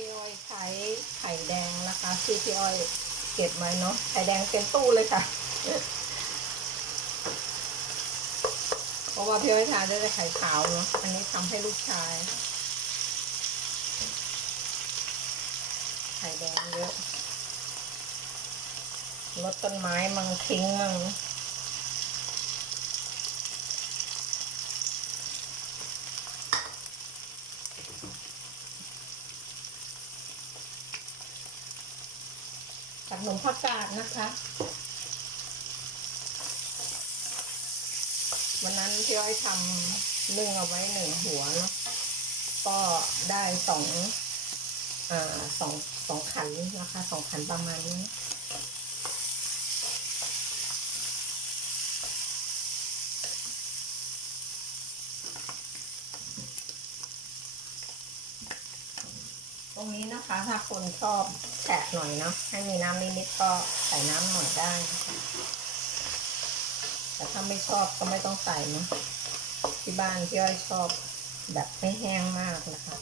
พี่อ้อยใช้ไข่แดงนะคะที่พีออยเก็บไว้เนาะไข่แดงเต็มตู้เลยค่ะ เพราะว่าพี่อ้อยทานได้แต่ไข่ขาวเนาะอันนี้ทำให้ลูกชาย ไข่แดงเยอะลดต้นไม้มังทิ้งมัง ผัดหนมผักกาดนะคะ วันนั้นพี่อ้อยทำนึ่งเอาไว้หนึ่งหัวเนาะก็ได้สองอ่าสองสองขันนะคะสองขันประมาณนี้ ตรงนี้นะคะถ้าคนชอบแฉะหน่อยเนาะให้มีน้ำนิดๆก็ใส่น้ำหน่อยได้นะคะแต่ถ้าไม่ชอบก็ไม่ต้องใส่เนาะที่บ้านพี่อ้อยชอบแบบไม่แห้งมากนะคะ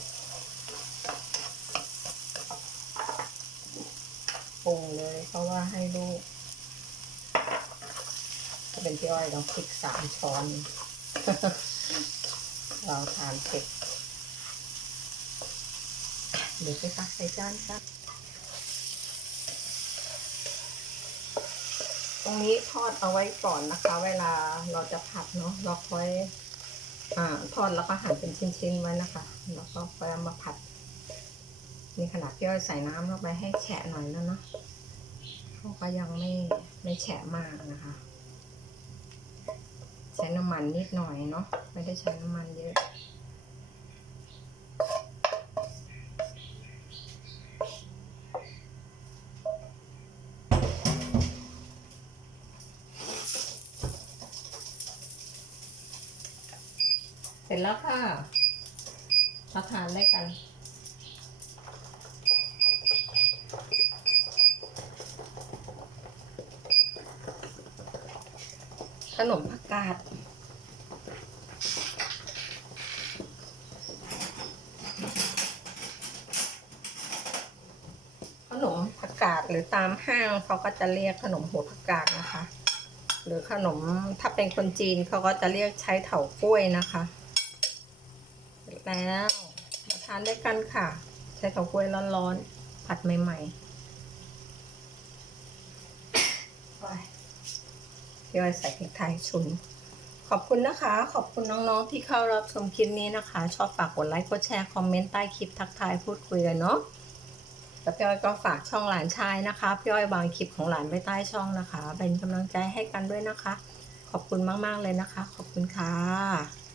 ปรุงเลยเพราะว่าให้ลูกถ้าเป็นพี่อ้อยต้องพริกสามช้อน เราทานเผ็ด เดี๋ยวไปตักใส่จานครับตรงนี้ทอดเอาไว้ก่อนนะคะ เวลาเราจะผัดเนาะเราค่อยอ่าทอดแล้วก็หั่นเป็นชิ้นๆไว้นะคะแล้วก็ค่อยเอามาผัดนี่ขนาดพี่อ้อยใส่น้ำลงไปให้แฉะหน่อยแล้วเนาะเขาก็ยังไม่ไม่แฉะมากนะคะ ใช้น้ำมันนิดหน่อยเนาะไม่ได้ใช้น้ำมันเยอะ เสร็จแล้วค่ะมาทานได้กัน ขนมผักกาดขนมผักกาดหรือตามห้างเขาก็จะเรียกขนมหัวผักกาดนะคะ หรือขนมถ้าเป็นคนจีนเขาก็จะเรียกใช้เถากล้วยนะคะ เสร็จแล้ว มาทานด้วยกันค่ะ ใช้เถากล้วยร้อนๆ ผัดใหม่ๆ ไปพี่อ้อยใส่พริกไทยชุน ขอบคุณนะคะ ขอบคุณน้องๆ ที่เข้ารับชมคลิปนี้นะคะ ชอบฝากกดไลค์ กดแชร์ คอมเมนต์ใต้คลิปทักทายพูดคุยกันเนาะแล้วพี่อ้อยก็ฝากช่องหลานชายนะคะ พี่อ้อยวางคลิปของหลานไว้ใต้ช่องนะคะ เป็นกำลังใจให้กันด้วยนะคะ ขอบคุณมากๆเลยนะคะ ขอบคุณค่ะ